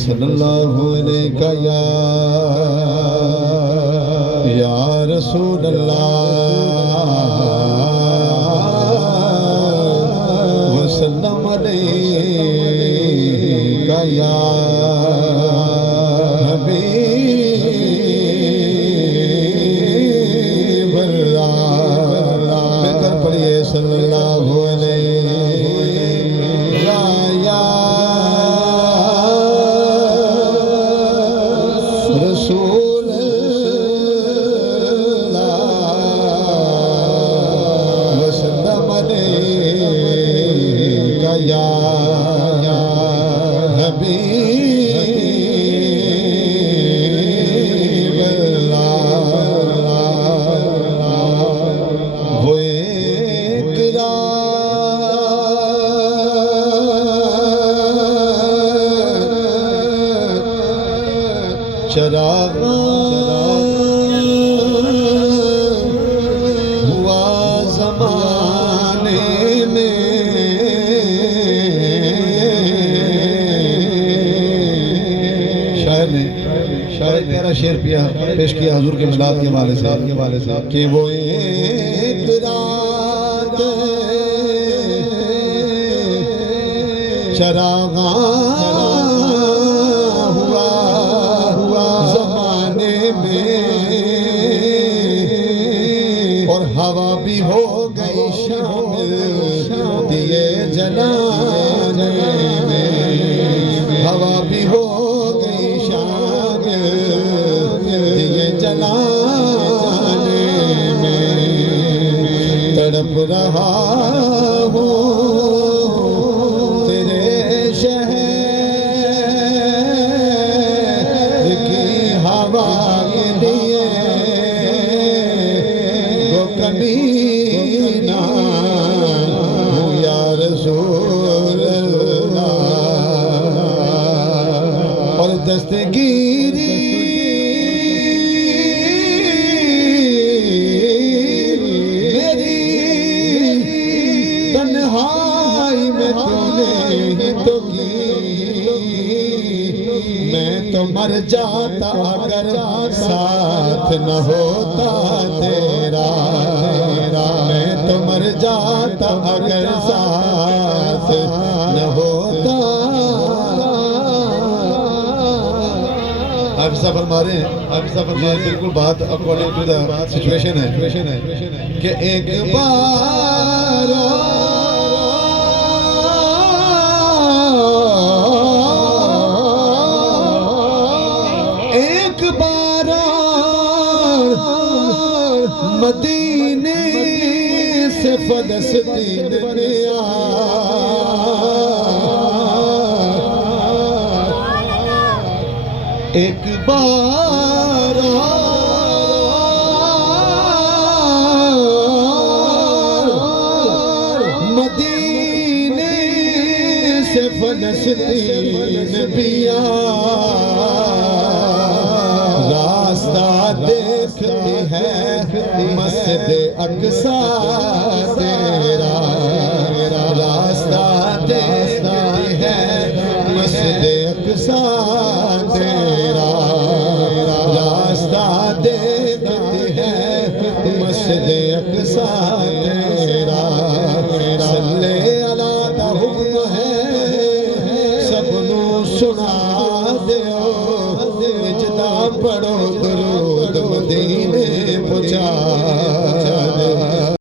صلی اللہ علیہ یا رسول اللہ وسلم علیہ یا حبیب اللہ مل کر پڑھئے صلی اللہ علیہ یا رسول اللہ وسلم علیہ یا حبیب اللہ وہ ایک رات چراغ ہوا زمانے میں شاعر پیارا شعر پیش کیا حضور کے ملاد کے حوالے سے کہ وہ ایک رات چراغ ہوا زمانے میں اور ہوا بھی ہو گئی شامل دیے جلانے میں ہوا بھی ہو گئی شامل دیے جلانے میں تڑپ رہا ہوں تیرے شہر کی ہوا کے لیے وہ کبھی نہ ہوں یا رسول اللہ اور دستگیری میری تنہائی میں تو نے ہی تو کی میں تو مر جاتا اگر ساتھ نہ ہوتا تیرا میں تو مر جاتا اگر ساتھ نہ ہوتا حافظ صاحب فرما رہے ہیں بالکل بات اکارڈنگ ٹو دا سچویشن ہے کہ ایک بار مدینے سے فلسطین میں ایک بار مدینے سے فلسطین بھی راستہ دیکھتی ہے مسجد اقصی تیرا راستہ دیکھتی ہے مسجد اقصی تیرا راستہ دیکھتی ہے مسجد اقصی تیرا صلی اللہ دا حکم ہے سب نو سنا دیو اجدا پڑھو درود مدینے پہنچا